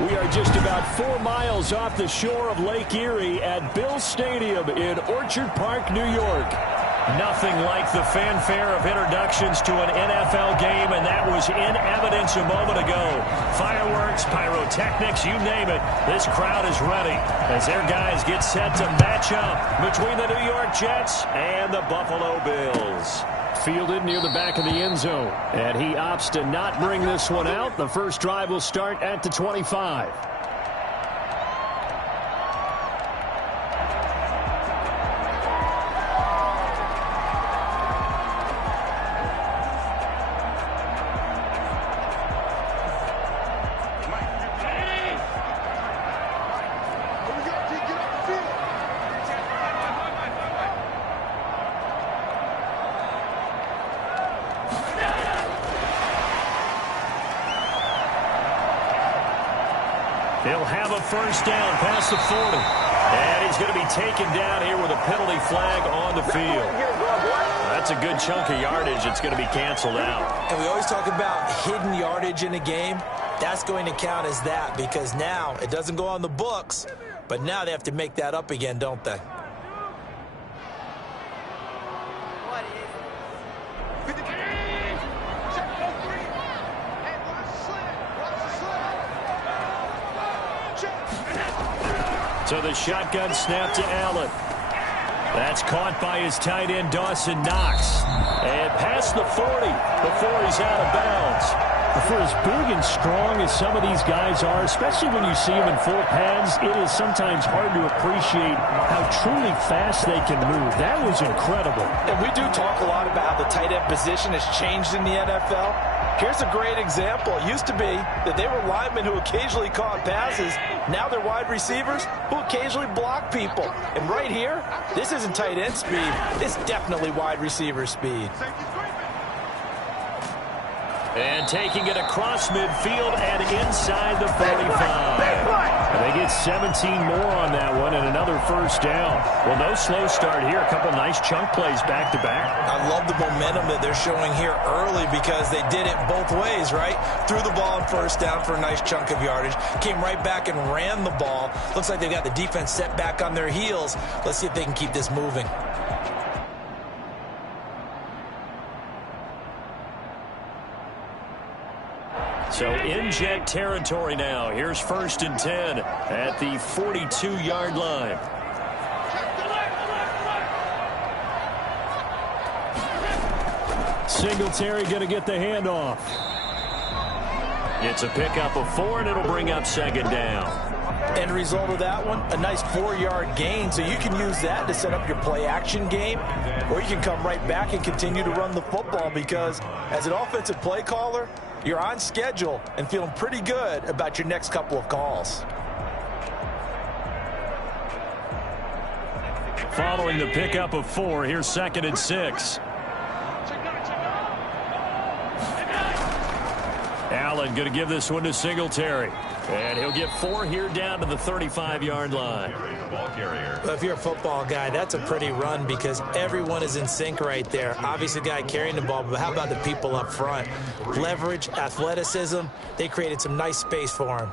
We are just about 4 miles off the shore of Lake Erie at Bill Stadium in Orchard Park, New York. Nothing like the fanfare of introductions to an NFL game, and that was in evidence a moment ago. Fireworks, pyrotechnics, you name it. This crowd is ready as their guys get set to match up between the New York Jets and the Buffalo Bills. Fielded near the back of the end zone, and he opts to not bring this one out. The first drive will start at the 25. He'll have a first down past the 40. And he's going to be taken down here with a penalty flag on the field. That's a good chunk of yardage. It's going to be canceled out. And we always talk about hidden yardage in a game. That's going to count as that because now it doesn't go on the books, but now they have to make that up again, don't they? So the shotgun snap to Allen. That's caught by his tight end, Dawson Knox. And past the 40 before he's out of bounds. For as big and strong as some of these guys are, especially when you see them in full pads, it is sometimes hard to appreciate how truly fast they can move. That was incredible. And we do talk a lot about how the tight end position has changed in the NFL. Here's a great example. It used to be that they were linemen who occasionally caught passes. Now they're wide receivers who occasionally block people. And right here, this isn't tight end speed. It's definitely wide receiver speed. And taking it across midfield and inside the 45. They get 17 more on that one and another first down. Well, no slow start here. A couple nice chunk plays back-to-back. I love the momentum that they're showing here early because they did it both ways, right? Threw the ball on first down for a nice chunk of yardage. Came right back and ran the ball. Looks like they've got the defense set back on their heels. Let's see if they can keep this moving. So in Jet territory now. Here's 1st and 10 at the 42-yard line. Singletary going to get the handoff. It's a pickup of 4, and it'll bring up 2nd down. End result of that one, a nice 4-yard gain. So you can use that to set up your play-action game, or you can come right back and continue to run the football because as an offensive play caller, you're on schedule and feeling pretty good about your next couple of calls. Following the pickup of 4, here's 2nd and 6. Allen going to give this one to Singletary. And he'll get 4 here down to the 35-yard line. Well, if you're a football guy, that's a pretty run because everyone is in sync right there. Obviously, the guy carrying the ball, but how about the people up front? Leverage, athleticism, they created some nice space for him.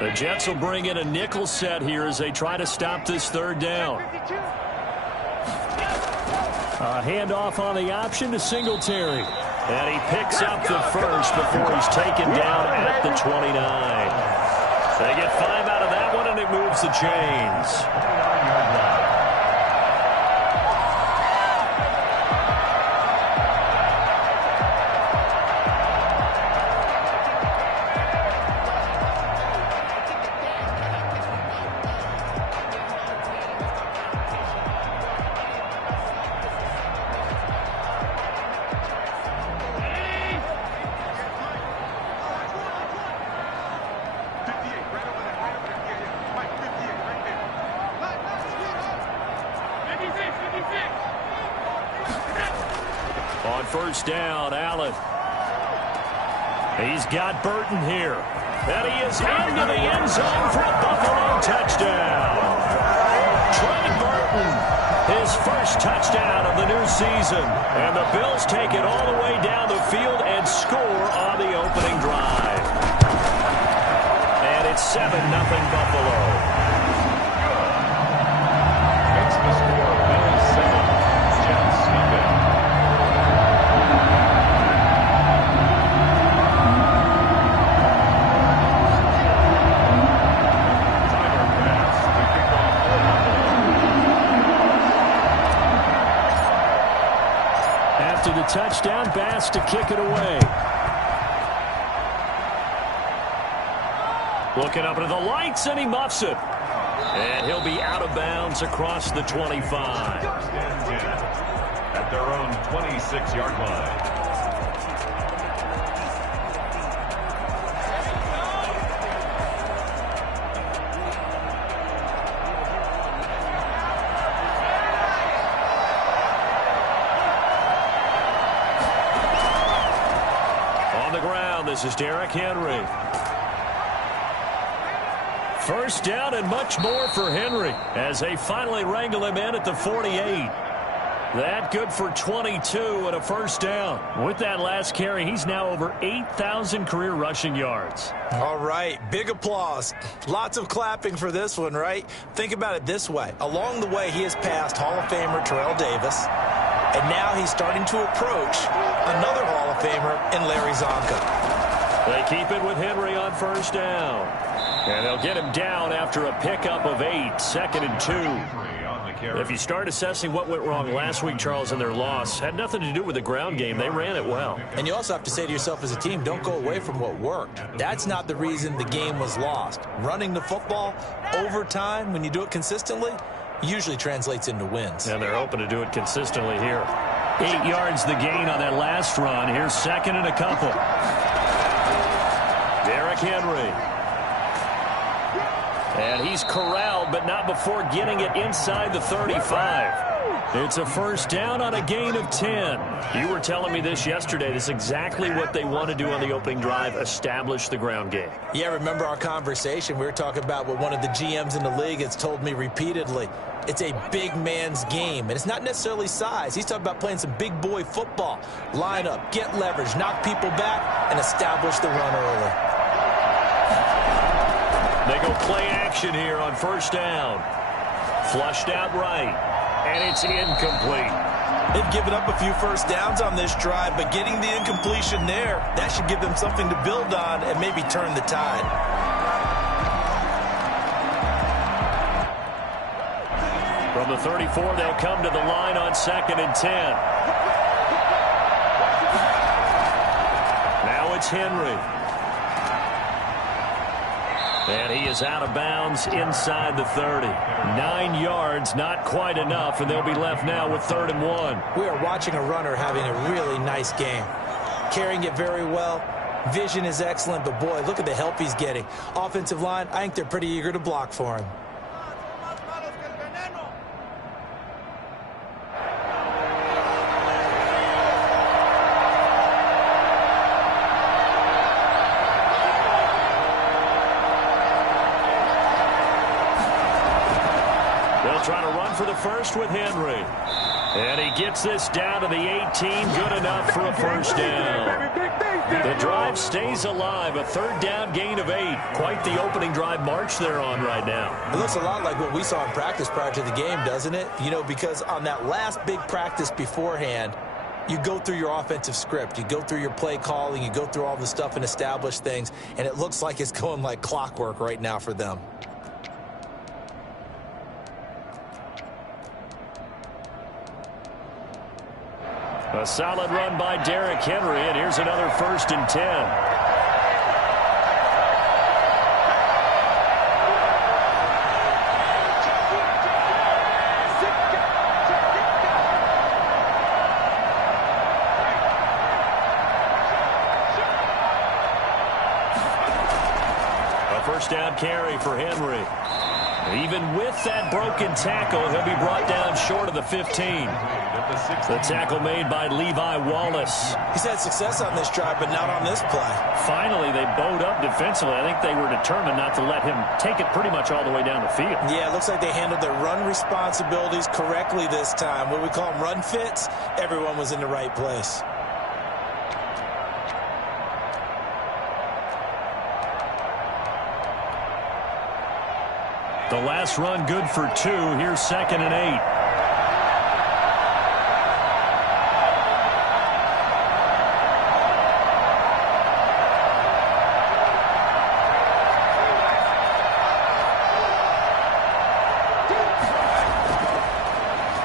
The Jets will bring in a nickel set here as they try to stop this 3rd down. A handoff on the option to Singletary. And he picks up the first before he's taken down at the 29. They get 5 out of that one, and it moves the chains. On 1st down, Allen. He's got Burton here. And he is into the end zone for a Buffalo touchdown. Trey Burton His first touchdown of the new season. And the Bills take it all the way down the field and score on the opening drive. And it's 7-0 Buffalo. Makes the score Bills 7, Jets nothing. After the touchdown, Bass to kick it away. Looking up into the lights, and he muffs it. And he'll be out of bounds across the 25. At their own 26-yard line. This is Derrick Henry. First down and much more for Henry as they finally wrangle him in at the 48. That good for 22 and a first down. With that last carry, he's now over 8,000 career rushing yards. All right, big applause. Lots of clapping for this one, right? Think about it this way. Along the way, he has passed Hall of Famer Terrell Davis, and now he's starting to approach another Hall of Famer in Larry Zonka. They keep it with Henry on first down. And they'll get him down after a pickup of 8, 2nd and 2. If you start assessing what went wrong last week, Charles, in their loss, had nothing to do with the ground game. They ran it well. And you also have to say to yourself as a team, don't go away from what worked. That's not the reason the game was lost. Running the football over time, when you do it consistently, usually translates into wins. And they're hoping to do it consistently here. 8 yards the gain on that last run. Here's 2nd and a couple. Derrick Henry. And he's corralled, but not before getting it inside the 35. It's a first down on a gain of 10. You were telling me this yesterday. This is exactly what they want to do on the opening drive, establish the ground game. Yeah, remember our conversation? We were talking about what one of the GMs in the league has told me repeatedly. It's a big man's game, and it's not necessarily size. He's talking about playing some big boy football. Line up, get leverage, knock people back, and establish the run early. They go play action here on first down. Flushed out right, and it's incomplete. They've given up a few first downs on this drive, but getting the incompletion there, that should give them something to build on and maybe turn the tide. From the 34, they'll come to the line on 2nd and 10. Now it's Henry. And he is out of bounds inside the 30. 9 yards, not quite enough, and they'll be left now with 3rd and 1. We are watching a runner having a really nice game. Carrying it very well. Vision is excellent, but boy, look at the help he's getting. Offensive line, I think they're pretty eager to block for him. Trying to run for the first with Henry. And he gets this down to the 18. Good enough for a first down. The drive stays alive. A 3rd down gain of 8. Quite the opening drive march they're on right now. It looks a lot like what we saw in practice prior to the game, doesn't it? You know, because on that last big practice beforehand, you go through your offensive script. You go through your play calling. You go through all the stuff and establish things. And it looks like it's going like clockwork right now for them. A solid run by Derrick Henry, and here's another 1st and 10. A first down carry for Henry. Even with that broken tackle, he'll be brought down short of the 15. The tackle made by Levi Wallace. He's had success on this drive, but not on this play. Finally, they bowed up defensively. I think they were determined not to let him take it pretty much all the way down the field. Yeah, it looks like they handled their run responsibilities correctly this time. What we call them run fits, everyone was in the right place. The last run good for 2. Here's 2nd and 8.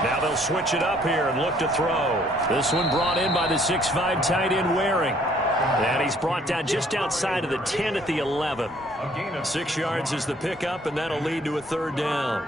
Now they'll switch it up here and look to throw. This one brought in by the 6'5" tight end Waring. And he's brought down just outside of the 10 at the 11. 6 yards is the pickup, and that'll lead to a 3rd down.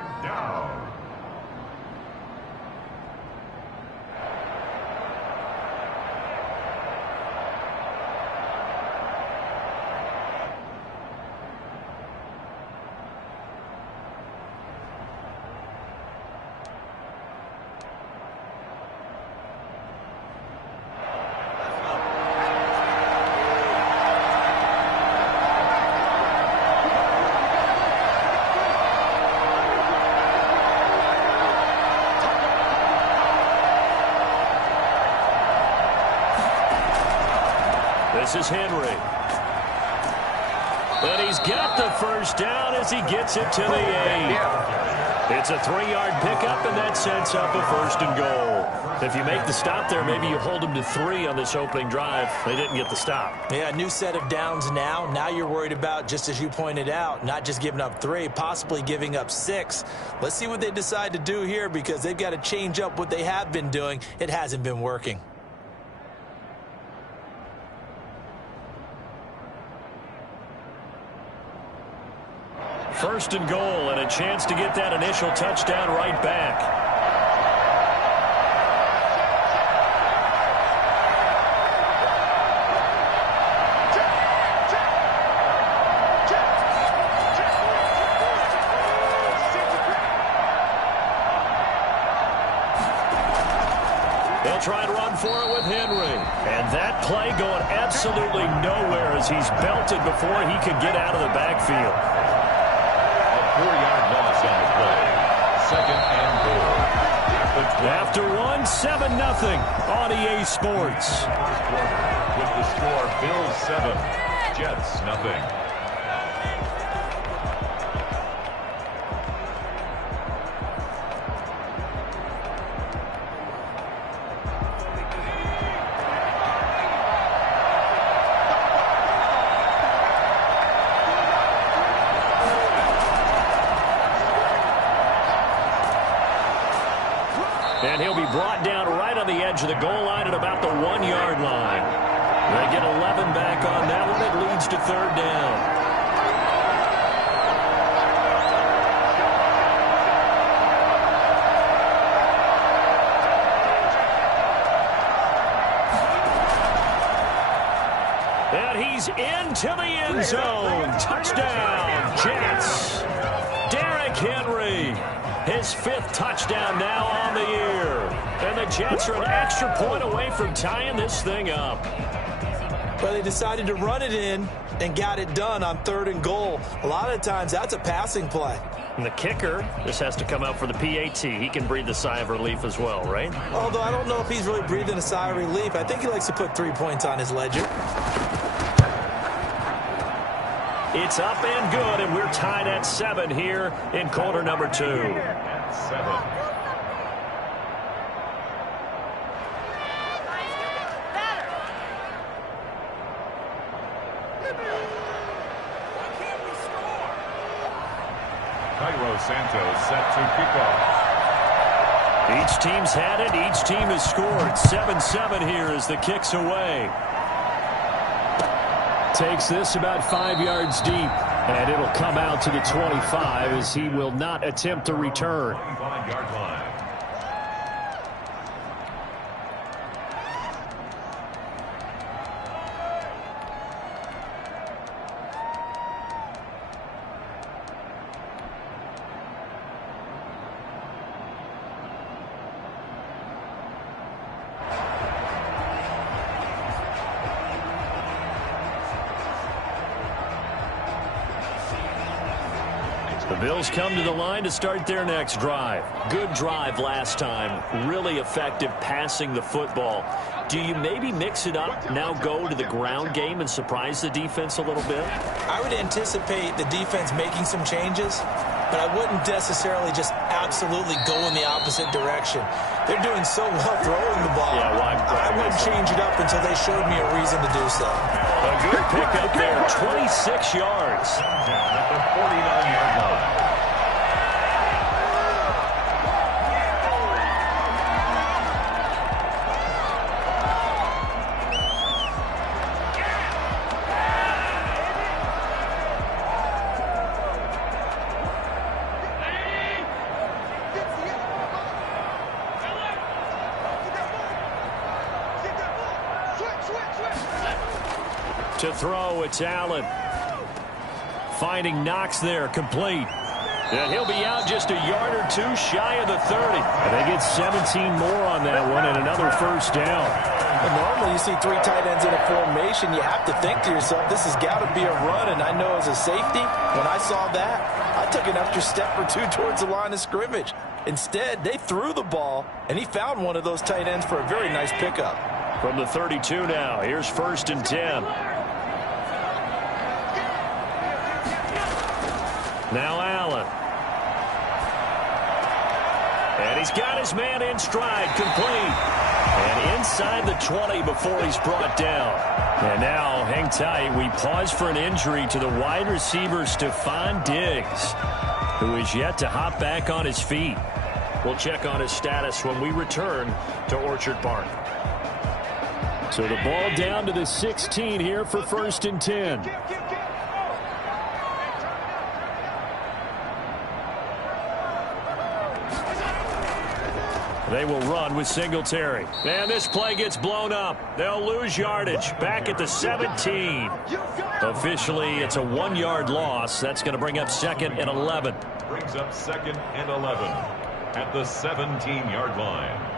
This is Henry. But he's got the first down as he gets it to the 8. It's a 3-yard pickup, and that sets up a 1st and goal. If you make the stop there, maybe you hold them to 3 on this opening drive. They didn't get the stop. Yeah, new set of downs now. Now you're worried about, just as you pointed out, not just giving up 3, possibly giving up 6. Let's see what they decide to do here, because they've got to change up what they have been doing. It hasn't been working. 1st and goal, and a chance to get that initial touchdown right back. They'll try to run for it with Henry. And that play going absolutely nowhere as he's belted before he could get out of the backfield. 4-yard loss on the play. 2nd and goal. After 1, 7-0 on EA Sports. With the score, Bills 7, Jets nothing. And he'll be brought down right on the edge of the goal line at about the 1-yard line. They get 11 back on that one. It leads to 3rd down. And he's into the end zone. Touchdown, Jets. Derrick Henry. His 5th touchdown now on the year. And the Jets are an extra point away from tying this thing up. But they decided to run it in and got it done on 3rd and goal. A lot of times that's a passing play. And the kicker, this has to come out for the PAT. He can breathe a sigh of relief as well, right? Although I don't know if he's really breathing a sigh of relief. I think he likes to put 3 points on his ledger. It's up and good, and we're tied at 7 here in quarter number 2. 7. Cairo Santos set to kick off. Each team's had it. Each team has scored. 7-7 here as the kick's away. Takes this about 5 yards deep, and it'll come out to the 25 as he will not attempt to return. 25-yard line. The Bills come to the line to start their next drive. Good drive last time. Really effective passing the football. Do you maybe mix it up, now go to the ground game and surprise the defense a little bit? I would anticipate the defense making some changes, but I wouldn't necessarily just absolutely go in the opposite direction. They're doing so well throwing the ball. Yeah, I wouldn't change it up until they showed me a reason to do so. A good pickup there, 26 yards. At the 49-yard line. To throw, it's Allen. Finding Knox there, complete. And he'll be out just a yard or two shy of the 30. And they get 17 more on that one and another first down. Well, normally you see 3 tight ends in a formation, you have to think to yourself, this has got to be a run. And I know as a safety, when I saw that, I took an extra step or two towards the line of scrimmage. Instead, they threw the ball, and he found one of those tight ends for a very nice pickup. From the 32 now, here's 1st and 10. Now Allen. And he's got his man in stride, complete. And inside the 20 before he's brought down. And now, hang tight, we pause for an injury to the wide receiver Stephon Diggs, who is yet to hop back on his feet. We'll check on his status when we return to Orchard Park. So the ball down to the 16 here for 1st and 10. They will run with Singletary. And this play gets blown up. They'll lose yardage. Back at the 17. Officially, it's a 1-yard loss. That's going to bring up 2nd and 11. Brings up 2nd and 11 at the 17-yard line.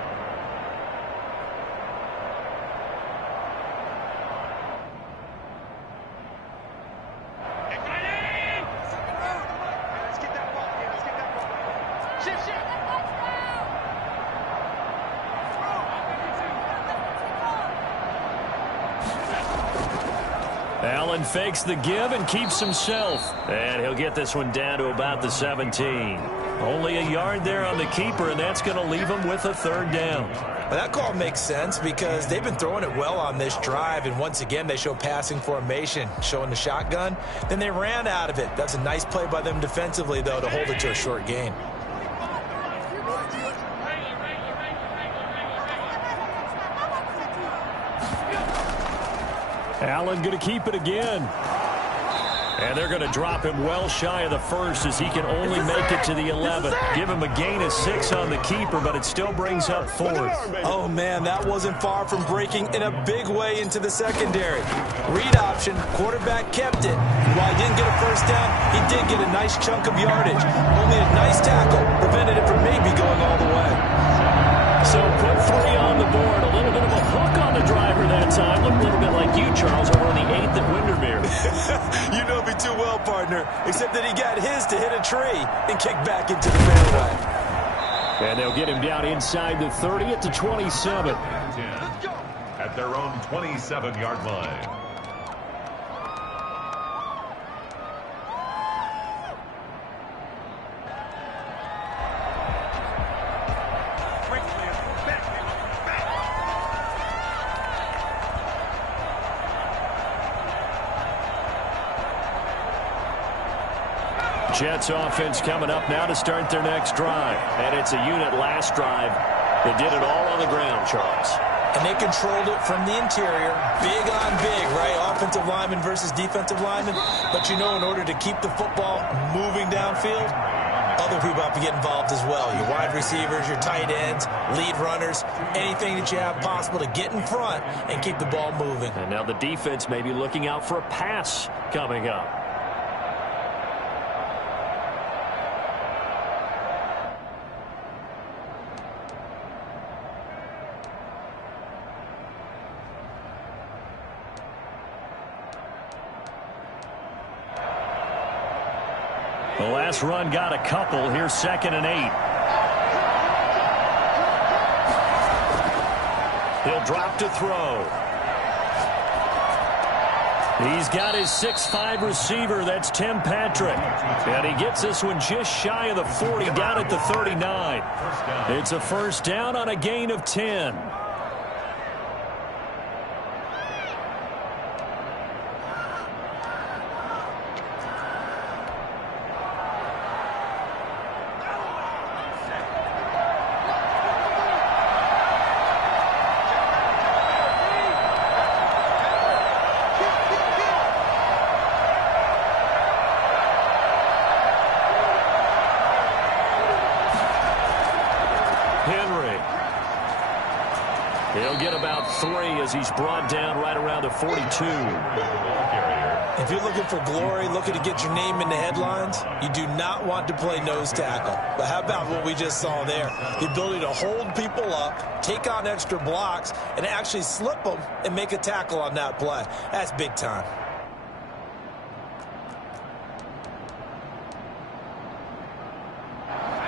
Allen fakes the give and keeps himself. And he'll get this one down to about the 17. Only a yard there on the keeper, and that's going to leave him with a 3rd down. Well, that call makes sense because they've been throwing it well on this drive, and once again they show passing formation, showing the shotgun. Then they ran out of it. That's a nice play by them defensively, though, to hold it to a short gain. Allen going to keep it again. And they're going to drop him well shy of the 1st as he can only make it to the 11. Give him a gain of 6 on the keeper, but it still brings up 4th. Oh, man, that wasn't far from breaking in a big way into the secondary. Read option, quarterback kept it. And while he didn't get a 1st down, he did get a nice chunk of yardage. Only a nice tackle prevented it from maybe going all the way. So put 3 on the board. A little bit of a hook on the driver that time. Looked a little bit like you, Charles, over on the 8th at Windermere. You know me too well, partner. Except that he got his to hit a tree and kick back into the fairway. And they'll get him down inside the 30 at the 27. At their own 27-yard line. Jets offense coming up now to start their next drive. And it's a unit last drive that did it all on the ground, Charles. And they controlled it from the interior. Big on big, right? Offensive lineman versus defensive lineman. But you know, in order to keep the football moving downfield, other people have to get involved as well. Your wide receivers, your tight ends, lead runners, anything that you have possible to get in front and keep the ball moving. And now the defense may be looking out for a pass coming up. The last run got a couple. Here's 2nd and 8. He'll drop to throw. He's got his 6'5" receiver. That's Tim Patrick. And he gets this one just shy of the 40, down at the 39. It's a first down on a gain of 10. He'll get about 3 as he's brought down right around the 42. If you're looking for glory, looking to get your name in the headlines, you do not want to play nose tackle. But how about what we just saw there? The ability to hold people up, take on extra blocks, and actually slip them and make a tackle on that play. That's big time.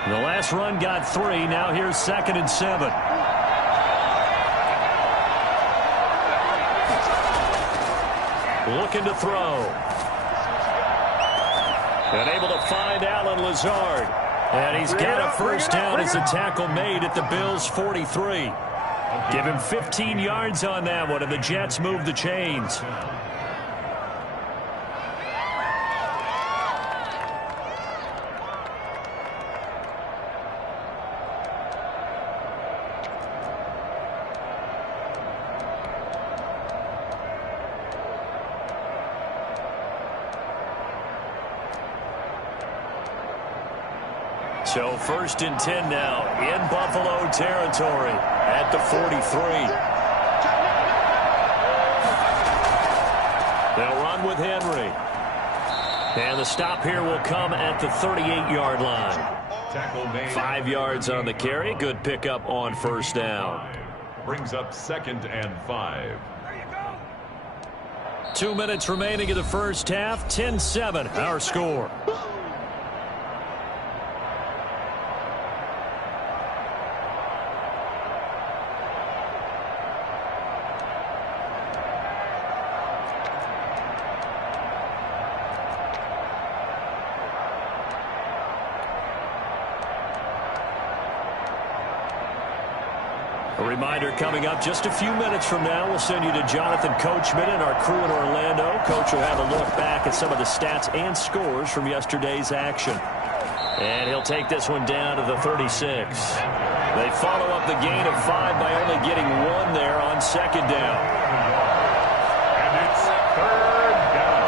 The last run got 3. Now here's 2nd and 7. Looking to throw. And able to find Allen Lazard. And he's got a first down as a tackle made at the Bills' 43. Give him 15 yards on that one, and the Jets move the chains. So 1st and 10 now in Buffalo territory at the 43. They'll run with Henry. And the stop here will come at the 38-yard line. 5 yards on the carry. Good pickup on first down. Brings up 2nd and 5. 2 minutes remaining in the first half. 10-7 our score. A reminder coming up just a few minutes from now, we'll send you to Jonathan Coachman and our crew in Orlando. Coach will have a look back at some of the stats and scores from yesterday's action. And he'll take this one down to the 36. They follow up the gain of 5 by only getting 1 there on 2nd down. And it's 3rd down.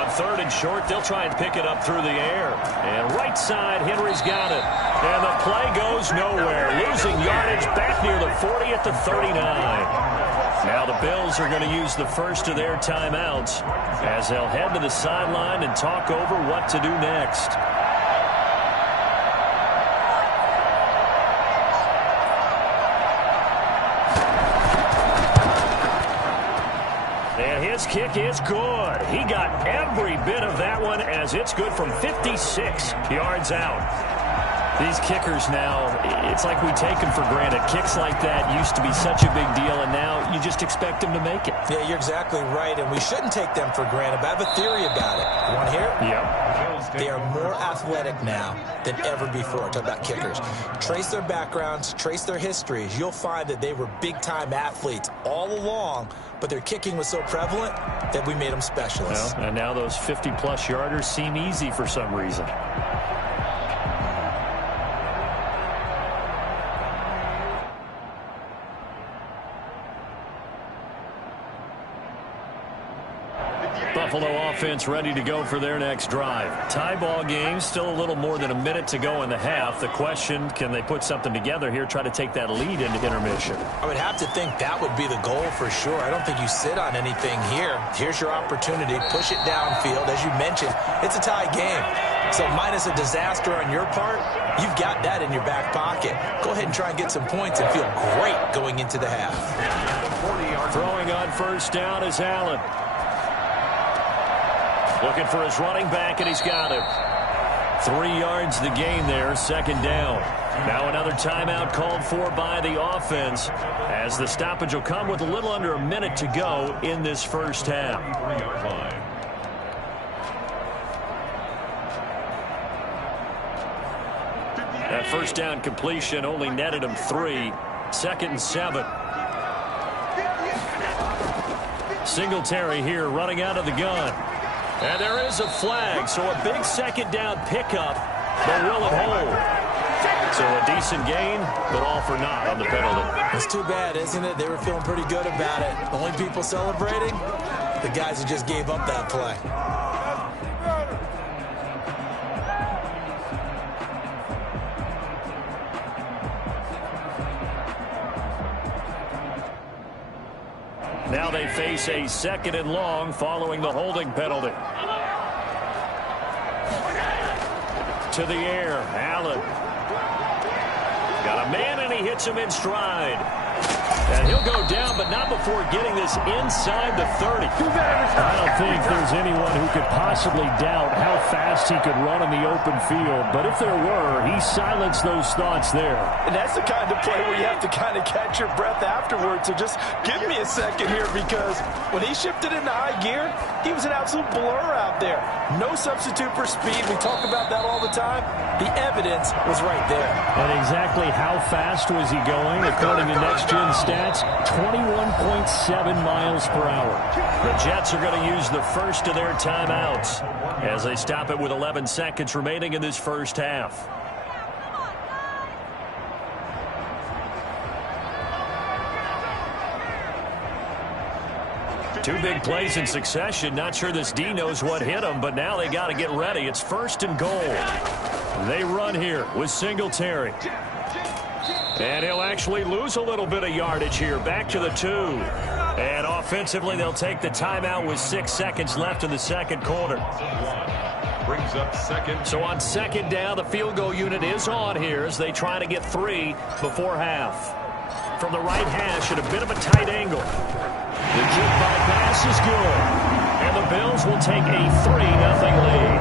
On 3rd and short, they'll try and pick it up through the air. And right side, Henry's got it. And the play goes nowhere. Losing yardage back near the 40 at the 39. Now the Bills are going to use the first of their timeouts as they'll head to the sideline and talk over what to do next. And his kick is good. He got every bit of that one as it's good from 56 yards out. These kickers now, it's like we take them for granted. Kicks like that used to be such a big deal, and now you just expect them to make it. Yeah, you're exactly right, and we shouldn't take them for granted, but I have a theory about it. You want to hear it? Yep. They are more athletic now than ever before. Talk about kickers. Trace their backgrounds, trace their histories. You'll find that they were big-time athletes all along, but their kicking was so prevalent that we made them specialists. Well, and now those 50-plus yarders seem easy for some reason. Buffalo offense ready to go for their next drive. Tie ball game, still a little more than a minute to go in the half. The question, can they put something together here, try to take that lead into intermission? I would have to think that would be the goal for sure. I don't think you sit on anything here. Here's your opportunity. Push it downfield. As you mentioned, it's a tie game. So minus a disaster on your part, you've got that in your back pocket. Go ahead and try and get some points and feel great going into the half. Throwing on first down is Allen. Looking for his running back, and he's got him. 3 yards the gain there, second down. Now another timeout called for by the offense, as the stoppage will come with a little under a minute to go in this first half. That first down completion only netted him 3. 2nd and 7. Singletary here running out of the gun. And there is a flag, so a big second down pickup, but will it hold? So a decent gain, but all for naught on the penalty. It's too bad, isn't it? They were feeling pretty good about it. The only people celebrating, the guys who just gave up that play. Now they face a 2nd and long following the holding penalty. To the air, Allen. Got a man, and he hits him in stride. And he'll go down, but not before getting this inside the 30. I don't think there's anyone who could possibly doubt how fast he could run in the open field. But if there were, he silenced those thoughts there. And that's the kind of play where you have to kind of catch your breath afterwards. So just give me a second here, because when he shifted into high gear, he was an absolute blur out there. No substitute for speed. We talk about that all the time. The evidence was right there. And exactly how fast was he going? According to Next Gen Stats, 21.7 miles per hour. The Jets are going to use the first of their timeouts as they stop it with 11 seconds remaining in this first half. Two big plays in succession. Not sure this D knows what hit him, but now they got to get ready. It's 1st and goal. They run here with Singletary. And he'll actually lose a little bit of yardage here. Back to the 2. And offensively, they'll take the timeout with 6 seconds left in the second quarter. Brings up 2nd. So on 2nd down, the field goal unit is on here as they try to get 3 before half. From the right hash at a bit of a tight angle. The jet bypass is good. And the Bills will take a 3-0 lead.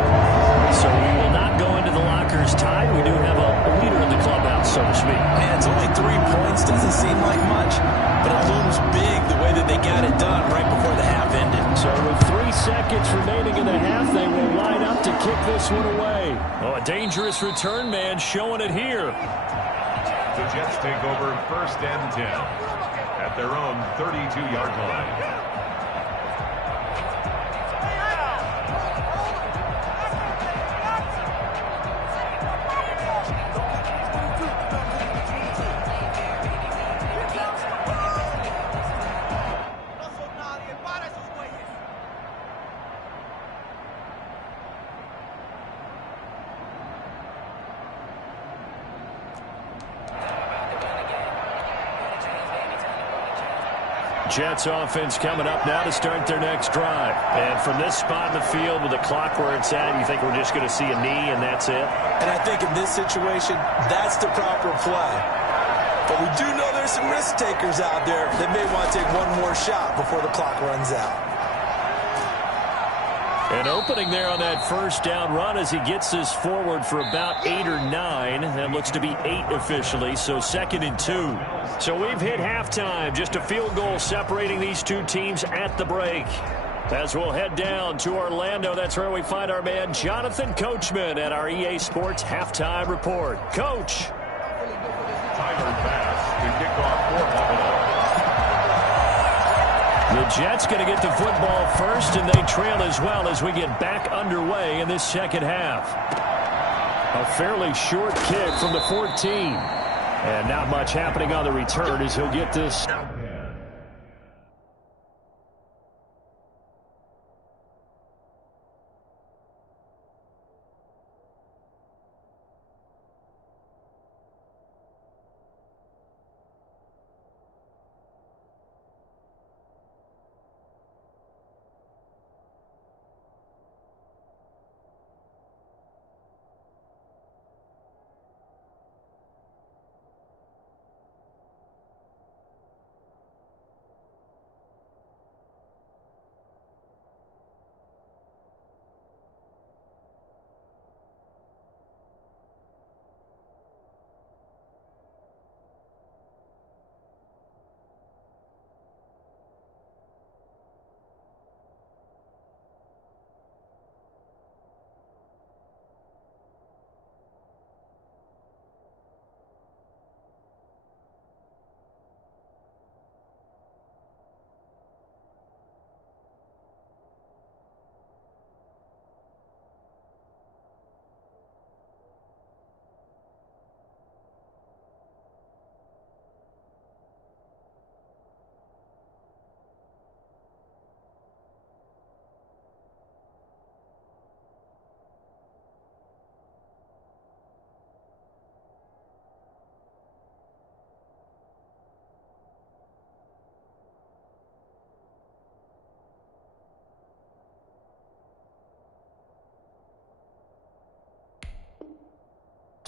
So we will not go into the lockers tied. We do have a leader in the clubhouse, so to speak. Man, it's only 3 points. Doesn't seem like much, but it looms big the way that they got it done right before the half ended. So with 3 seconds remaining in the half, they will line up to kick this one away. Oh, a dangerous return man showing it here. The Jets take over 1st and 10 at their own 32-yard line. Jets offense coming up now to start their next drive. And from this spot in the field with the clock where it's at, you think we're just going to see a knee and that's it? And I think in this situation, that's the proper play. But we do know there's some risk takers out there that may want to take one more shot before the clock runs out. An opening there on that first down run as he gets this forward for about 8 or 9. That looks to be 8 officially, so 2nd and 2. So we've hit halftime. Just a field goal separating these two teams at the break. As we'll head down to Orlando, that's where we find our man Jonathan Coachman at our EA Sports Halftime Report. Coach. Tyler Bass to kick off for Buffalo. The Jets going to get the football first, and they trail as well as we get back underway in this second half. A fairly short kick from the 14. And not much happening on the return as he'll get this.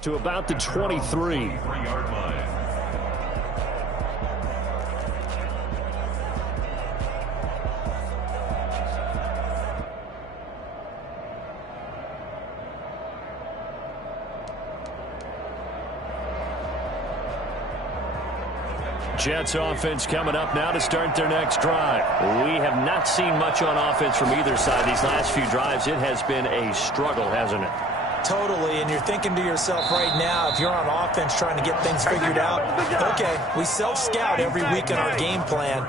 to about the 23. Jets offense coming up now to start their next drive. We have not seen much on offense from either side. These last few drives, it has been a struggle, hasn't it? Totally, and you're thinking to yourself right now, if you're on offense trying to get things figured out, okay, we self-scout every week in our game plan.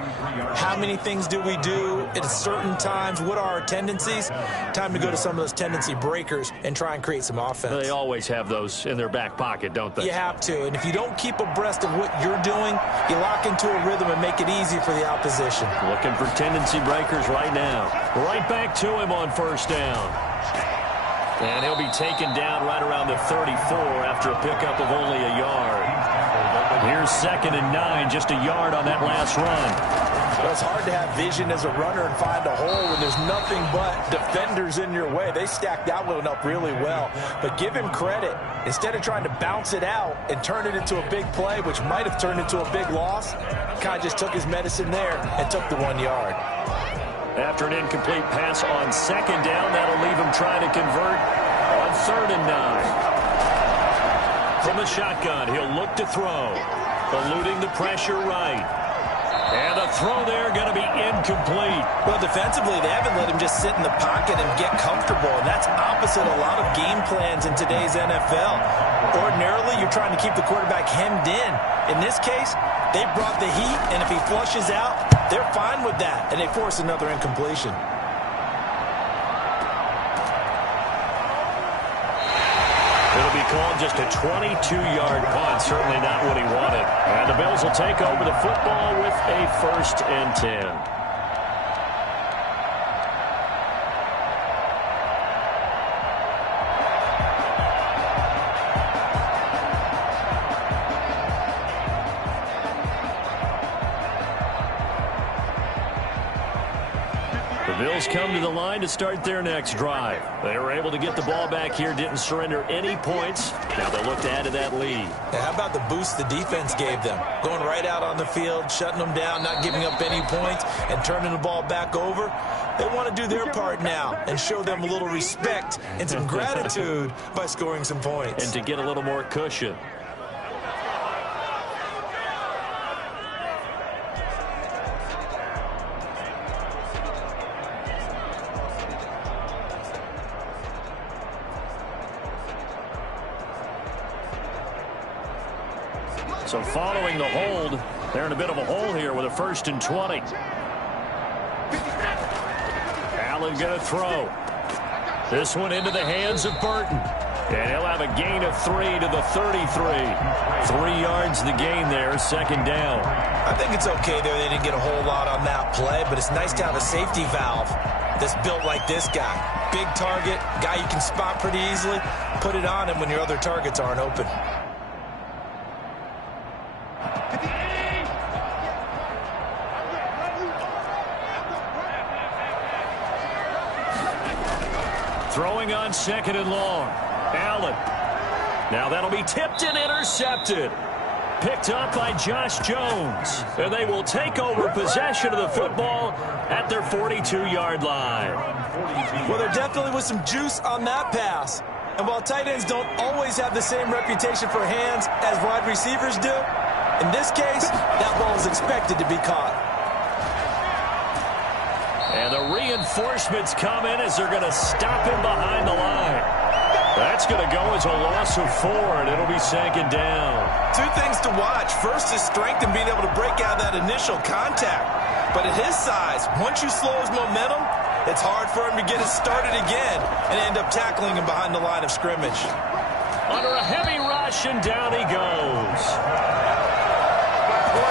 How many things do we do at certain times? What are our tendencies? Time to go to some of those tendency breakers and try and create some offense. They always have those in their back pocket, don't they? You have to, and if you don't keep abreast of what you're doing, you lock into a rhythm and make it easy for the opposition. Looking for tendency breakers right now. Right back to him on first down. And he'll be taken down right around the 34 after a pickup of only a yard. Here's 2nd and 9, just a yard on that last run. Well, it's hard to have vision as a runner and find a hole when there's nothing but defenders in your way. They stacked that one up really well. But give him credit. Instead of trying to bounce it out and turn it into a big play, which might have turned into a big loss, kind of just took his medicine there and took the 1 yard. After an incomplete pass on 2nd down, that'll leave him trying to convert on 3rd and 9. From the shotgun, he'll look to throw. Eluding the pressure right. And a throw there going to be incomplete. Well, defensively, they haven't let him just sit in the pocket and get comfortable. And that's opposite a lot of game plans in today's NFL. Ordinarily, you're trying to keep the quarterback hemmed in. In this case, they brought the heat, and if he flushes out, they're fine with that, and they force another incompletion. It'll be called just a 22-yard punt. Certainly not what he wanted. And the Bills will take over the football with a 1st and 10. Bills come to the line to start their next drive. They were able to get the ball back here, didn't surrender any points. Now they'll look to add to that lead. Yeah, how about the boost the defense gave them? Going right out on the field, shutting them down, not giving up any points, and turning the ball back over. They want to do their part now and show them a little respect and some gratitude by scoring some points. And to get a little more cushion. So following the hold, they're in a bit of a hole here with a 1st and 20. Allen going to throw. This one into the hands of Burton. And he'll have a gain of 3 to the 33. 3 yards the gain there, 2nd down. I think it's okay there. They didn't get a whole lot on that play, but it's nice to have a safety valve that's built like this guy. Big target, guy you can spot pretty easily. Put it on him when your other targets aren't open. Throwing on 2nd and long. Allen. Now that'll be tipped and intercepted. Picked up by Josh Jones. And they will take over possession of the football at their 42-yard line. Well, there definitely was some juice on that pass. And while tight ends don't always have the same reputation for hands as wide receivers do, in this case, that ball is expected to be caught. And the reinforcements come in as they're going to stop him behind the line. That's going to go as a loss of 4, and it'll be 2nd down. 2 things to watch. First is strength and being able to break out that initial contact. But at his size, once you slow his momentum, it's hard for him to get it started again and end up tackling him behind the line of scrimmage. Under a heavy rush, and down he goes.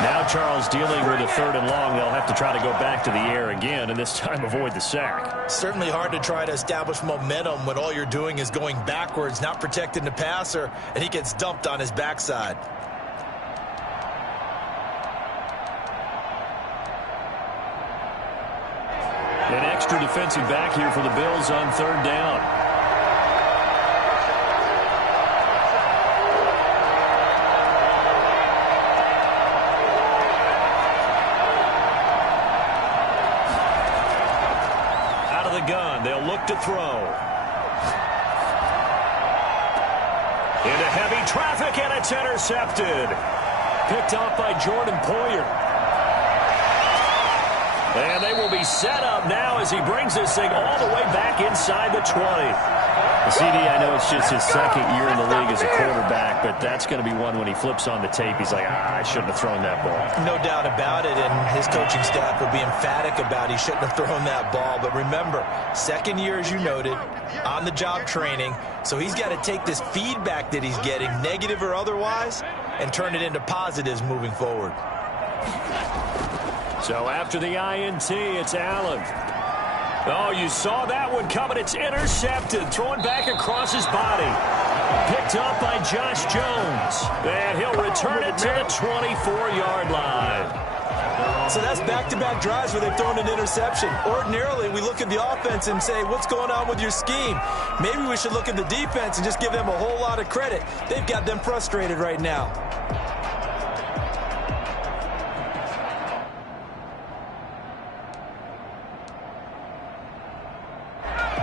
Now Charles dealing with a 3rd and long. They'll have to try to go back to the air again, and this time avoid the sack. Certainly hard to try to establish momentum when all you're doing is going backwards, not protecting the passer, and he gets dumped on his backside. An extra defensive back here for the Bills on 3rd down. the gun. They'll look to throw. Into heavy traffic, and it's intercepted. Picked off by Jordan Poyer. And they will be set up now as he brings this thing all the way back inside the 20. CD, I know it's just his second year in the league as a quarterback, but that's going to be one when he flips on the tape. He's like, I shouldn't have thrown that ball. No doubt about it, and his coaching staff will be emphatic about he shouldn't have thrown that ball. But remember, second year, as you noted, on-the-job training, so he's got to take this feedback that he's getting, negative or otherwise, and turn it into positives moving forward. So after the INT, it's Allen. Oh, you saw that one coming. It's intercepted. Throwing back across his body. Picked up by Josh Jones. And he'll return it to the 24-yard line. So that's back-to-back drives where they've thrown an interception. Ordinarily, we look at the offense and say, what's going on with your scheme? Maybe we should look at the defense and just give them a whole lot of credit. They've got them frustrated right now.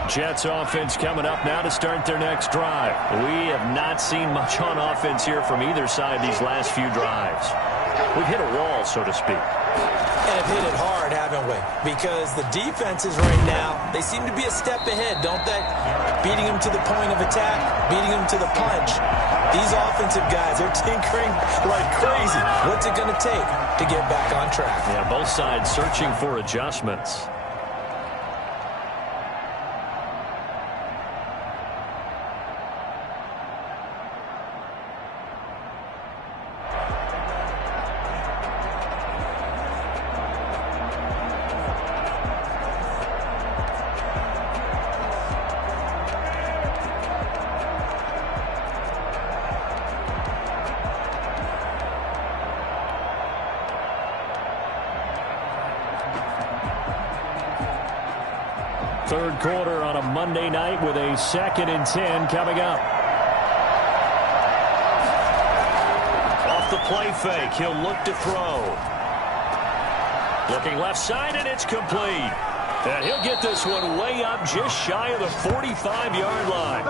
Jets offense coming up now to start their next drive. We have not seen much on offense here from either side these last few drives. We've hit a wall, so to speak. And have hit it hard, haven't we? Because the defenses right now, they seem to be a step ahead, don't they? Beating them to the point of attack, beating them to the punch. These offensive guys are tinkering like crazy. What's it going to take to get back on track? Yeah, both sides searching for adjustments. Third quarter on a Monday night with a 2nd and 10 coming up. Off the play fake, he'll look to throw. Looking left side, and it's complete. And he'll get this one way up just shy of the 45-yard line.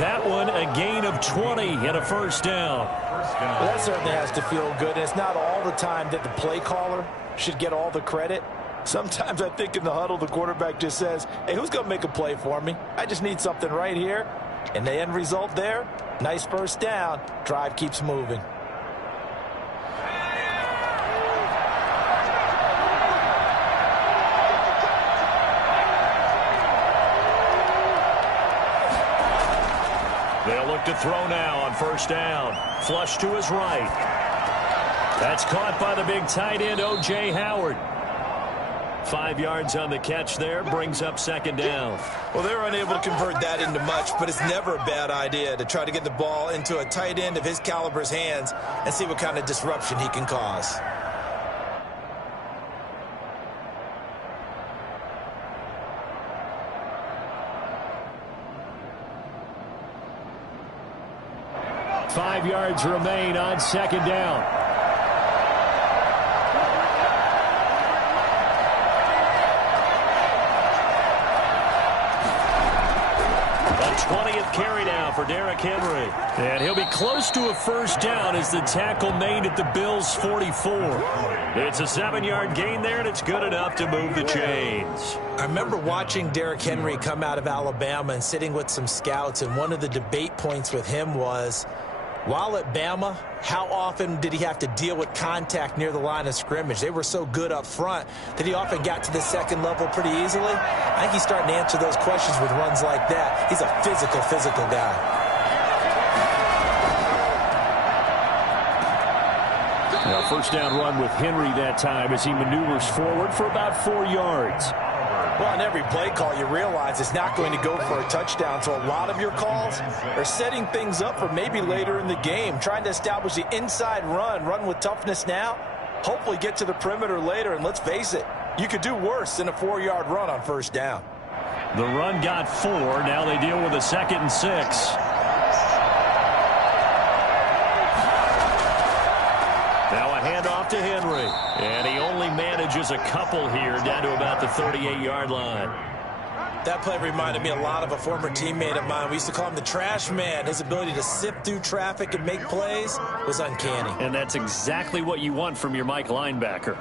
That one a gain of 20 and a first down. Well, that certainly has to feel good. And it's not all the time that the play caller should get all the credit. Sometimes I think in the huddle, the quarterback just says, hey, who's going to make a play for me? I just need something right here. And the end result there, nice first down. Drive keeps moving. They'll look to throw now on first down. Flush to his right. That's caught by the big tight end, O.J. Howard. 5 yards on the catch there, brings up second down. Well, they were unable to convert that into much, but it's never a bad idea to try to get the ball into a tight end of his caliber's hands and see what kind of disruption he can cause. Five yards remain on second down. A 20th carry now for Derrick Henry. And he'll be close to a first down as the tackle made at the Bills' 44. It's a 7-yard gain there, and it's good enough to move the chains. I remember watching Derrick Henry come out of Alabama and sitting with some scouts, and one of the debate points with him was, while at Bama, how often did he have to deal with contact near the line of scrimmage? They were so good up front that he often got to the second level pretty easily. I think he's starting to answer those questions with runs like that. He's a physical guy. Now, first down run with Henry that time as he maneuvers forward for about 4 yards. Well, on every play call, you realize it's not going to go for a touchdown. So a lot of your calls are setting things up for maybe later in the game, trying to establish the inside run with toughness now, hopefully get to the perimeter later. And let's face it, you could do worse than a 4-yard run on first down. The run got 4. Now they deal with a 2nd and 6. Now a handoff to Henry. And he only manages a couple here down to about the 38-yard line. That play reminded me a lot of a former teammate of mine. We used to call him the trash man. His ability to sift through traffic and make plays was uncanny. And that's exactly what you want from your Mike linebacker.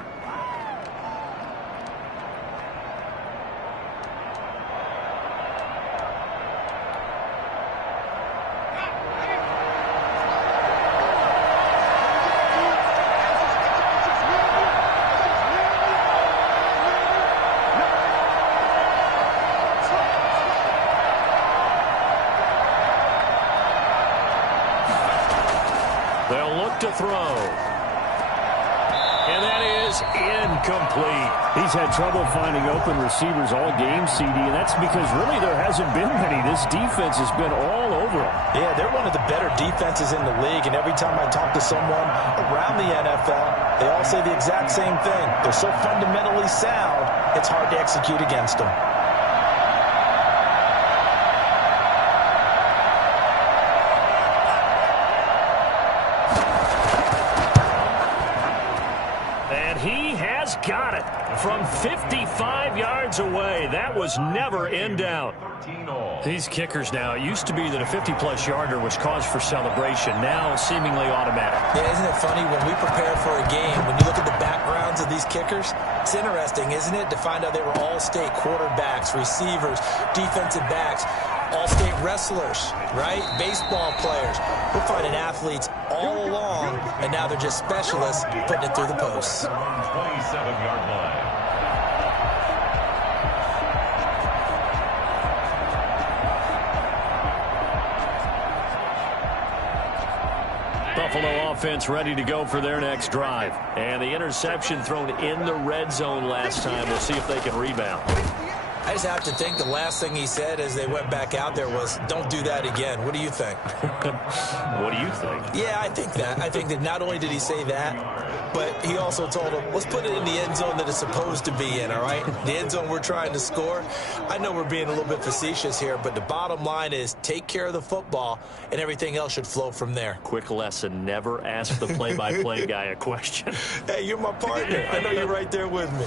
They'll look to throw. And that is incomplete. He's had trouble finding open receivers all game, CD, and that's because really there hasn't been many. This defense has been all over them. Yeah, they're one of the better defenses in the league, and every time I talk to someone around the NFL, they all say the exact same thing. They're so fundamentally sound, it's hard to execute against them. Got it from 55 yards away. That was never in doubt. These kickers now, it used to be that a 50-plus yarder was cause for celebration. Now seemingly automatic. Yeah, isn't it funny when we prepare for a game, when you look at the backgrounds of these kickers, it's interesting, isn't it, to find out they were all-state quarterbacks, receivers, defensive backs, all-state wrestlers, right? Baseball players. We're finding athletes all along, and now they're just specialists putting it through the posts. 27-yard line. Buffalo offense ready to go for their next drive. And the interception thrown in the red zone last time. We'll see if they can rebound. I just have to think the last thing he said as they went back out there was, don't do that again. What do you think? What do you think? Yeah, I think that. I think that not only did he say that, but he also told him, let's put it in the end zone that it's supposed to be in, all right? The end zone we're trying to score. I know we're being a little bit facetious here, but the bottom line is take care of the football, and everything else should flow from there. Quick lesson, never ask the play-by-play guy a question. Hey, you're my partner. I know you're right there with me.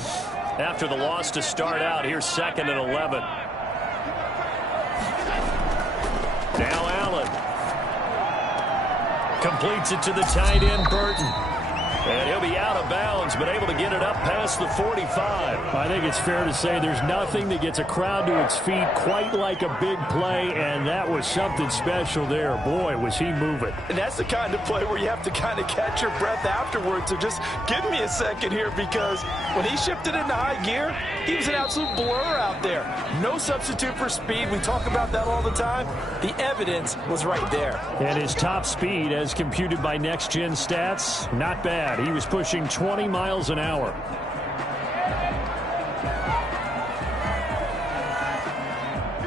After the loss to start out, here's 2nd and 11. Now Allen completes it to the tight end, Burton. And he'll be out of bounds, but able to get it up past the 45. I think it's fair to say there's nothing that gets a crowd to its feet quite like a big play, and that was something special there. Boy, was he moving. And that's the kind of play where you have to kind of catch your breath afterwards. So just give me a second here, because when he shifted into high gear, he was an absolute blur out there. No substitute for speed. We talk about that all the time. The evidence was right there. And his top speed, as computed by Next Gen Stats, not bad. He was pushing 20 miles an hour.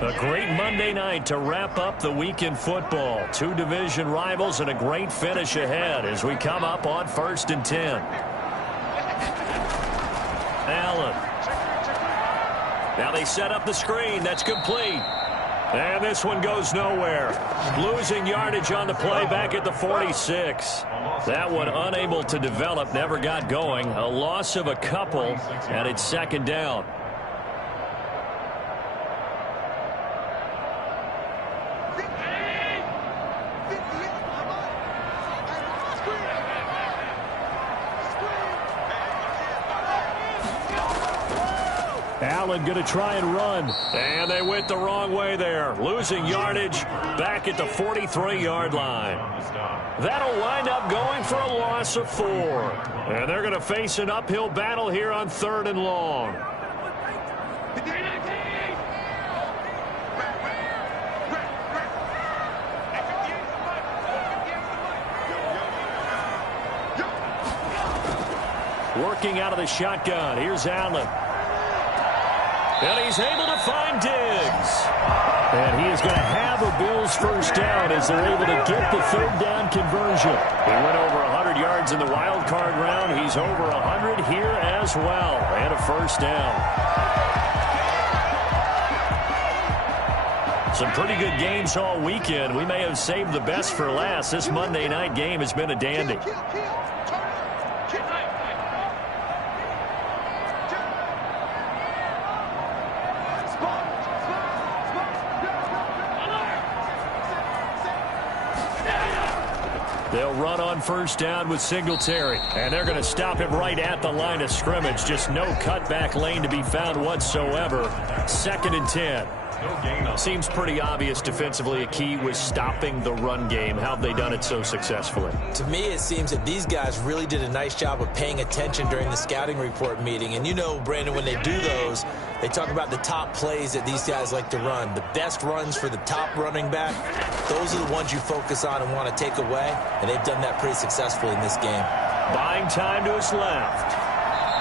A great Monday night to wrap up the week in football. Two division rivals and a great finish ahead as we come up on 1st and 10. Allen. Now they set up the screen. That's complete. And this one goes nowhere. Losing yardage on the play back at the 46. That one unable to develop, never got going. A loss of a couple, and it's 2nd down. Allen going to try and run. And they went the wrong way there. Losing yardage back at the 43-yard line. That'll wind up going for a loss of 4. And they're going to face an uphill battle here on 3rd and long. Working out of the shotgun. Here's Allen. And he's able to find Diggs. And he is going to have a Bills first down as they're able to get the 3rd down conversion. He went over 100 yards in the wild card round. He's over 100 here as well. And a first down. Some pretty good games all weekend. We may have saved the best for last. This Monday night game has been a dandy. They'll run on first down with Singletary. And they're going to stop him right at the line of scrimmage. Just no cutback lane to be found whatsoever. 2nd and 10. Seems pretty obvious defensively a key was stopping the run game. How have they done it so successfully? To me, it seems that these guys really did a nice job of paying attention during the scouting report meeting. And you know, Brandon, when they do those, they talk about the top plays that these guys like to run. The best runs for the top running back, those are the ones you focus on and want to take away. And they've done that pretty successfully in this game. Buying time to his left.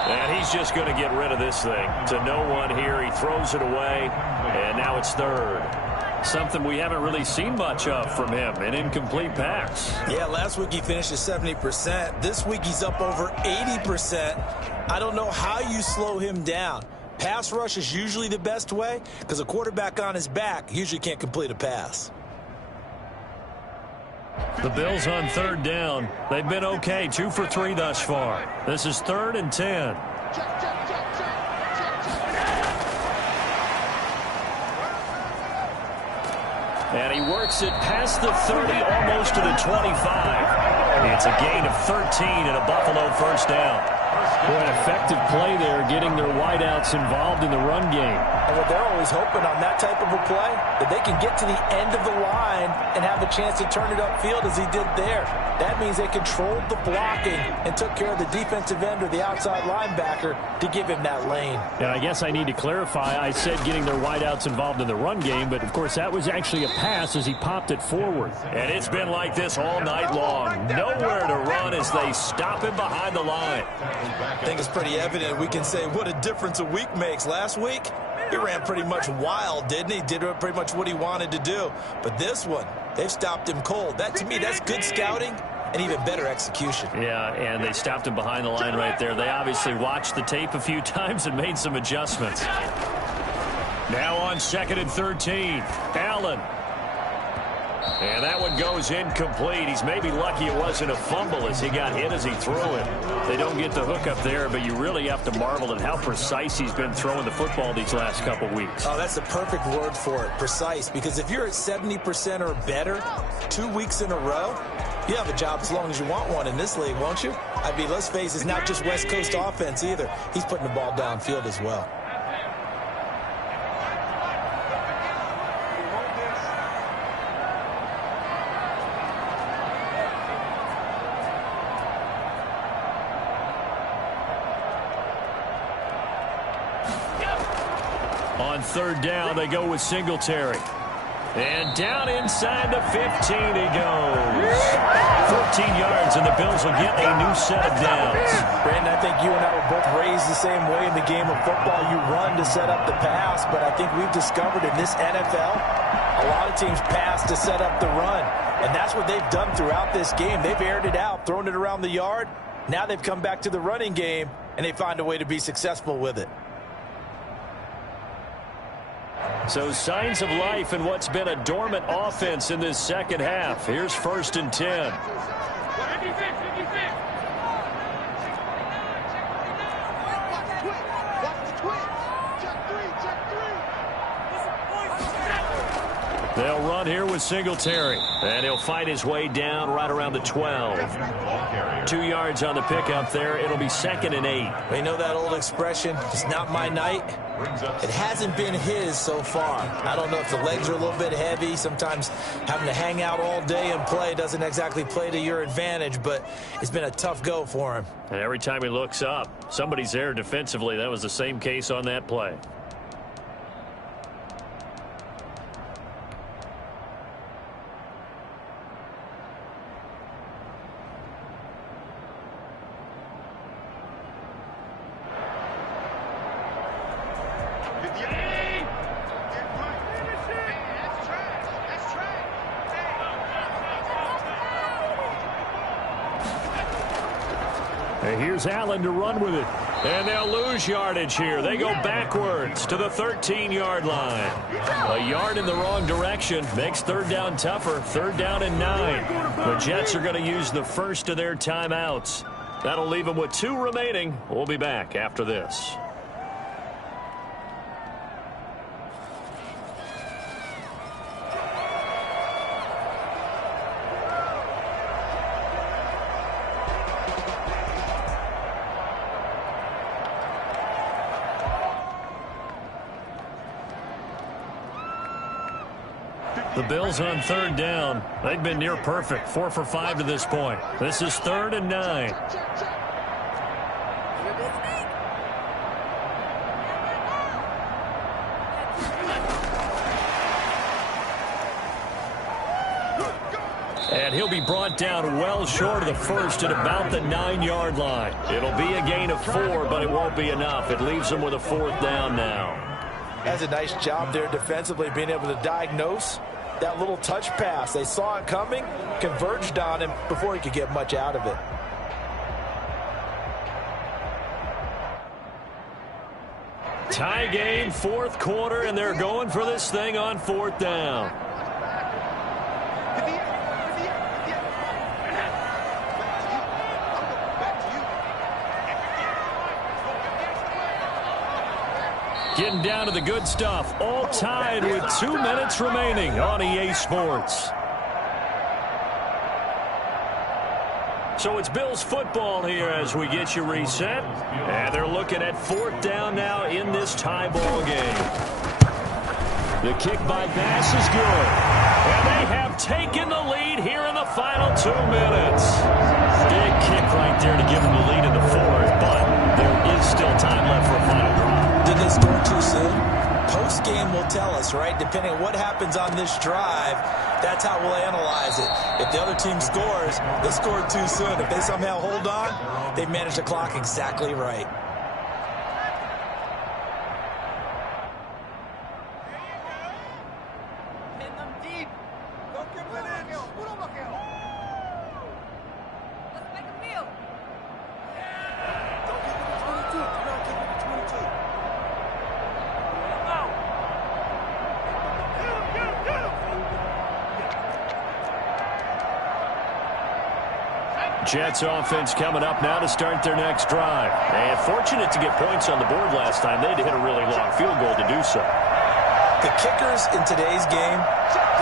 And he's just going to get rid of this thing. To no one here. He throws it away. And now it's 3rd. Something we haven't really seen much of from him. An incomplete pass. Yeah, last week he finished at 70%. This week he's up over 80%. I don't know how you slow him down. Pass rush is usually the best way because a quarterback on his back usually can't complete a pass. The Bills on 3rd down. They've been okay. 2 for 3 thus far. This is 3rd and 10. And he works it past the 30, almost to the 25. It's a gain of 13 and a Buffalo first down. Boy, an effective play there, getting their wideouts involved in the run game. And what they're always hoping on that type of a play, that they can get to the end of the line and have a chance to turn it upfield as he did there. That means they controlled the blocking and took care of the defensive end or the outside linebacker to give him that lane. And I guess I need to clarify, I said getting their wideouts involved in the run game, but of course that was actually a pass as he popped it forward. And it's been like this all night long. Nowhere to run as they stop him behind the line. I think it's pretty evident. We can say what a difference a week makes. Last week, he ran pretty much wild, didn't he? Did pretty much what he wanted to do. But this one, they've stopped him cold. That, to me, that's good scouting and even better execution. Yeah, and they stopped him behind the line right there. They obviously watched the tape a few times and made some adjustments. Now on 2nd and 13, Allen. And that one goes incomplete. He's maybe lucky it wasn't a fumble as he got hit as he threw it. They don't get the hook up there, but you really have to marvel at how precise he's been throwing the football these last couple weeks. Oh, that's the perfect word for it, precise, because if you're at 70% or better 2 weeks in a row, you have a job as long as you want one in this league, won't you? I mean, let's face it, it's not just West Coast offense either. He's putting the ball downfield as well. On 3rd down, they go with Singletary. And down inside the 15 he goes. 14 yards, and the Bills will get a new set of downs. Brandon, I think you and I were both raised the same way in the game of football. You run to set up the pass, but I think we've discovered in this NFL, a lot of teams pass to set up the run. And that's what they've done throughout this game. They've aired it out, thrown it around the yard. Now they've come back to the running game, and they find a way to be successful with it. So signs of life in what's been a dormant offense in this second half. Here's 1st and 10. They'll run here with Singletary. And he'll fight his way down right around the 12. 2 yards on the pickup there. It'll be 2nd and 8. We know that old expression, it's not my night. It hasn't been his so far. I don't know if the legs are a little bit heavy. Sometimes having to hang out all day and play doesn't exactly play to your advantage, but it's been a tough go for him. And every time he looks up, somebody's there defensively. That was the same case on that play. And here's Allen to run with it. And they'll lose yardage here. They go backwards to the 13-yard line. A yard in the wrong direction makes 3rd down tougher. 3rd down and 9. The Jets are going to use the first of their timeouts. That'll leave them with 2 remaining. We'll be back after this. The Bills on third down. They've been near perfect. 4 for 5 to this point. This is 3rd and 9. And he'll be brought down well short of the first at about the 9-yard line. It'll be a gain of 4, but it won't be enough. It leaves them with a 4th down now. That's a nice job there defensively, being able to diagnose that little touch pass. They saw it coming, converged on him before he could get much out of it. Tie game, 4th quarter, and they're going for this thing on 4th down. Getting down to the good stuff. All tied with 2 minutes remaining on EA Sports. So it's Bills football here as we get you reset. And they're looking at 4th down now in this tie ball game. The kick by Bass is good. And they have taken the lead here in the final 2 minutes. Big kick right there to give them the lead in the 4th, but there is still time left for a final drive. Did they score too soon? Post-game will tell us, right? Depending on what happens on this drive, that's how we'll analyze it. If the other team scores, they scored too soon. If they somehow hold on, they've managed the clock exactly right. Jets offense coming up now to start their next drive. And fortunate to get points on the board last time. They had to hit a really long field goal to do so. The kickers in today's game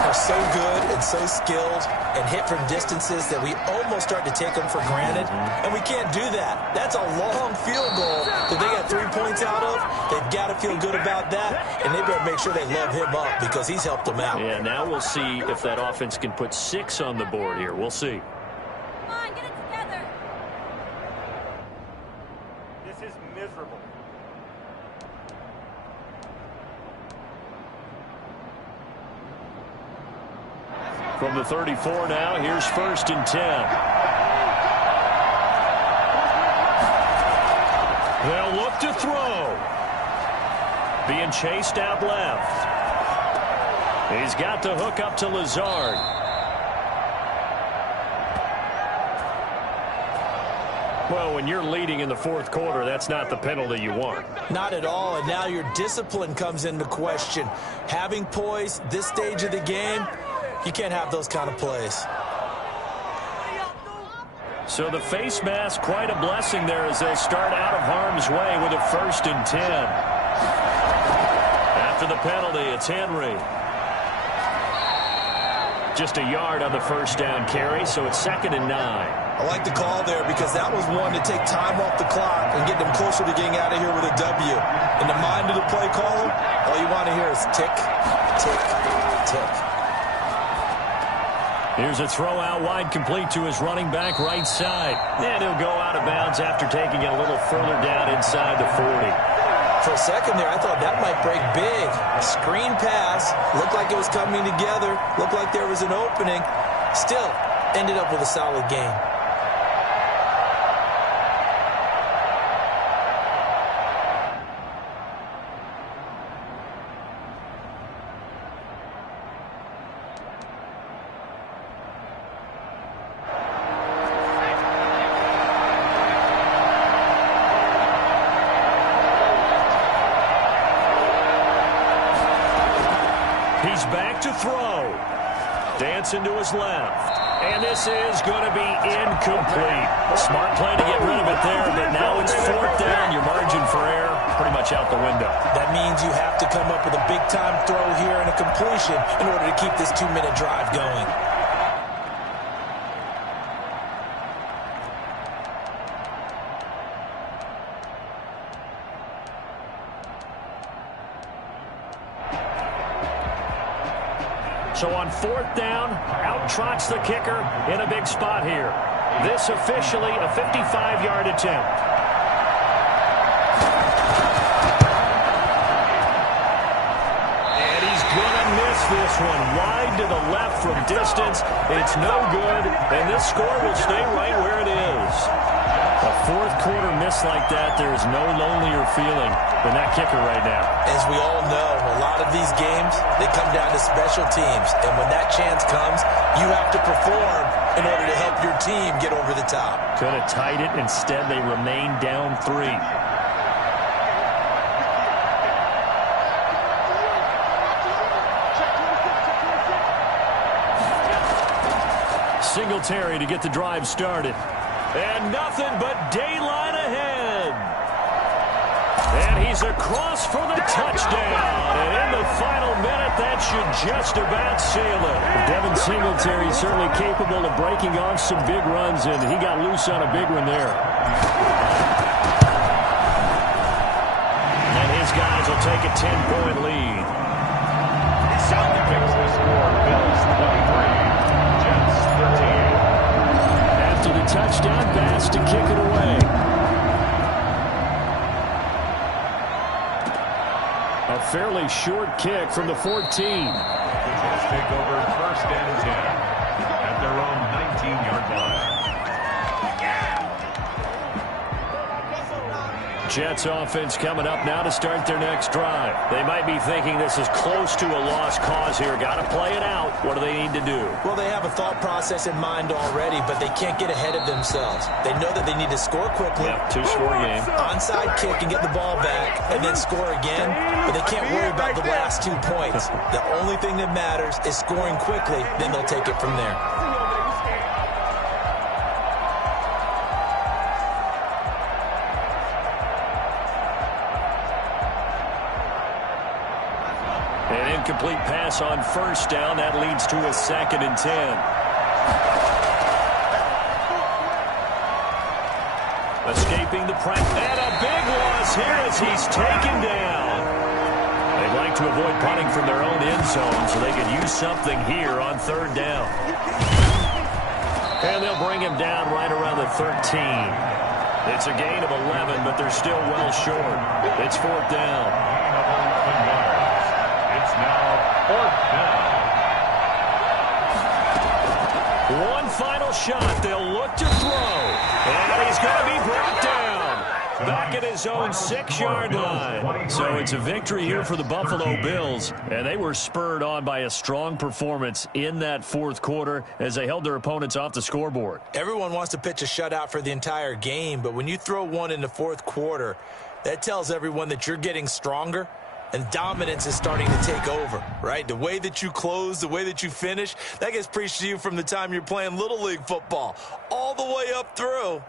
are so good and so skilled and hit from distances that we almost start to take them for granted. And we can't do that. That's a long field goal that they got 3 points out of. They've got to feel good about that. And they better make sure they love him up because he's helped them out. Yeah, now we'll see if that offense can put 6 on the board here. We'll see. From the 34 now, here's 1st and 10. They'll look to throw. Being chased out left. He's got the hook up to Lazard. Well, when you're leading in the 4th quarter, that's not the penalty you want. Not at all, and now your discipline comes into question. Having poise this stage of the game, you can't have those kind of plays. So the face mask, quite a blessing there as they start out of harm's way with a 1st and 10. After the penalty, it's Henry. Just a yard on the 1st down carry, so it's 2nd and 9. I like the call there because that was one to take time off the clock and get them closer to getting out of here with a W. In the mind of the play caller, all you want to hear is tick, tick, tick. Here's a throw out wide, complete to his running back right side. And he'll go out of bounds after taking it a little further down inside the 40. For a second there, I thought that might break big. Screen pass, looked like it was coming together, looked like there was an opening. Still, ended up with a solid game. He's back to throw. Dancing to his left. And this is going to be incomplete. Smart play to get rid of it there, but now it's 4th down. Your margin for error pretty much out the window. That means you have to come up with a big-time throw here and a completion in order to keep this 2-minute drive going. So on 4th down, out trots the kicker in a big spot here. This officially a 55-yard attempt. And he's going to miss this one. Wide to the left from distance. It's no good, and this score will stay right where it is. A fourth-quarter miss like that, there is no lonelier feeling than that kicker right now. As we all know, a lot of these games, they come down to special teams. And when that chance comes, you have to perform in order to help your team get over the top. Could have tied it. Instead, they remain down 3. Singletary to get the drive started. And nothing but daylight ahead. And he's across for the touchdown. And in the final minute, that should just about seal it. Devin Singletary certainly capable of breaking off some big runs, and he got loose on a big one there. And his guys will take a 10-point lead. Fix the score. Bills 23. Jets 13. After the touchdown, Bass to kick it away. A fairly short kick from the 14. The Jets take over 1st and 10 at their own 19-yard line. Jets offense coming up now to start their next drive. They might be thinking this is close to a lost cause here. Got to play it out. What do they need to do? Well, they have a thought process in mind already, but they can't get ahead of themselves. They know that they need to score quickly. Yep, 2-score game. Onside kick and get the ball back, and then score again. But they can't worry about the last 2 points. The only thing that matters is scoring quickly. Then they'll take it from there. An incomplete pass on 1st down. That leads to a 2nd and 10. Escaping the press. And a big loss here as he's taken down. They'd like to avoid punting from their own end zone so they could use something here on 3rd down. And they'll bring him down right around the 13. It's a gain of 11, but they're still well short. It's 4th down. It's now 4th down. One final shot. They'll look to throw. And he's going to be brought down. Back at his own 6-yard line. So it's a victory here for the Buffalo Bills. And they were spurred on by a strong performance in that 4th quarter as they held their opponents off the scoreboard. Everyone wants to pitch a shutout for the entire game, but when you throw one in the 4th quarter, that tells everyone that you're getting stronger. And dominance is starting to take over, right? The way that you close, the way that you finish, that gets preached to you from the time you're playing Little League football all the way up through.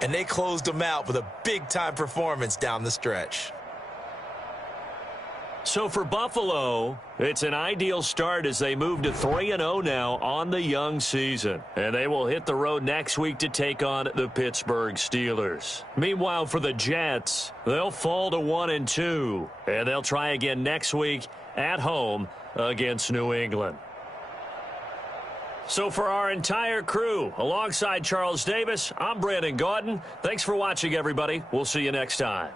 And they closed them out with a big-time performance down the stretch. So for Buffalo, it's an ideal start as they move to 3-0 now on the young season. And they will hit the road next week to take on the Pittsburgh Steelers. Meanwhile, for the Jets, they'll fall to 1-2. And they'll try again next week at home against New England. So for our entire crew, alongside Charles Davis, I'm Brandon Gaudin. Thanks for watching, everybody. We'll see you next time.